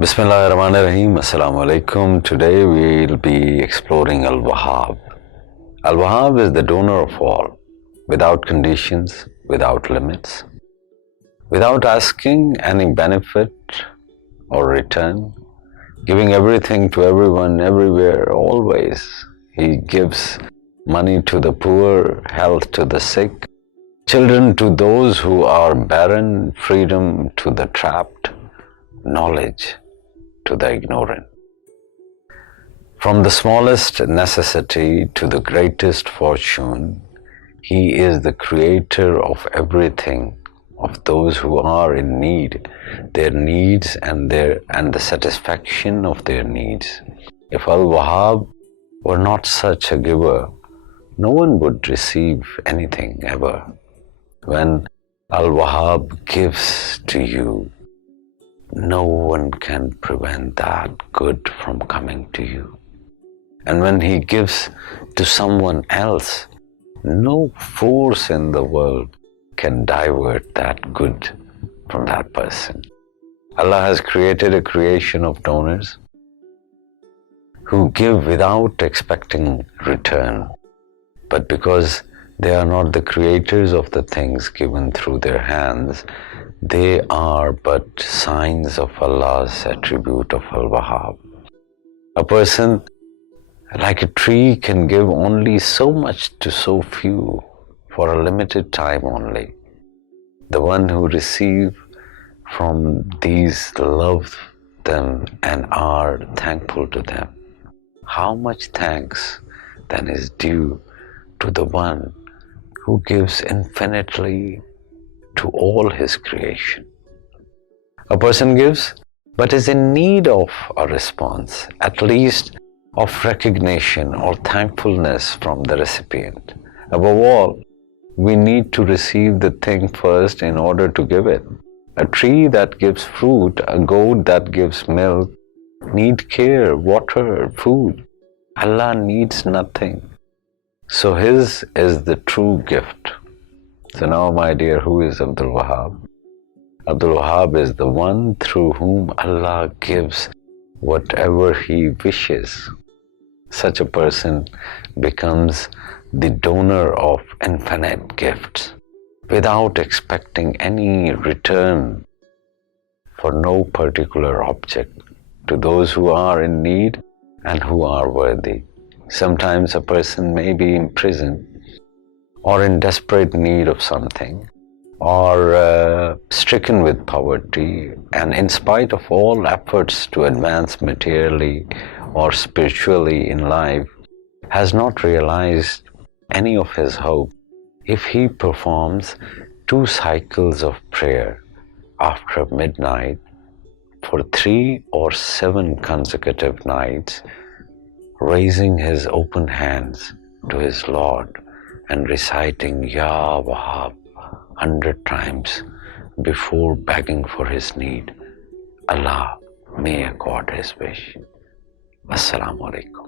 Bismillahirrahmanirrahim. Assalamu alaikum. Today we'll be exploring Al-Wahhab. Al-Wahhab is the donor of all, without conditions, without limits, without asking any benefit or return, giving everything to everyone, everywhere, always. He gives money to the poor, health to the sick, children to those who are barren, freedom to the trapped, knowledge to the ignorant. From the smallest necessity to the greatest fortune, He is the creator of everything, of those who are in need, their needs and the satisfaction of their needs. If Al-Wahhab were not such a giver, no one would receive anything ever. When Al-Wahhab gives to you, no one can prevent that good from coming to you. And when He gives to someone else, no force in the world can divert that good from that person. Allah has created a creation of donors who give without expecting return, but because they are not the creators of the things given through their hands, they are but signs of Allah's attribute of Al-Wahhab. A person, like a tree, can give only so much to so few for a limited time only. The one who receive from these love them and are thankful to them. How much thanks then is due to the one who gives infinitely to all His creation. A person gives, but is in need of a response, at least of recognition or thankfulness from the recipient. Above all, we need to receive the thing first in order to give it. A tree that gives fruit, a goat that gives milk, need care, water, food. Allah needs nothing. So His is the true gift. So now, my dear, who is Abdul Wahhab? Abdul Wahhab is the one through whom Allah gives whatever He wishes. Such a person becomes the donor of infinite gifts without expecting any return for no particular object to those who are in need and who are worthy. Sometimes a person may be in prison or in desperate need of something, or stricken with poverty, and in spite of all efforts to advance materially or spiritually in life, has not realized any of his hope. If he performs 2 cycles of prayer after midnight for 3 or 7 consecutive nights, raising his open hands to his Lord and reciting Ya Wahhab 100 times before begging for his need, Allah may accord his wish. Assalamu alaikum.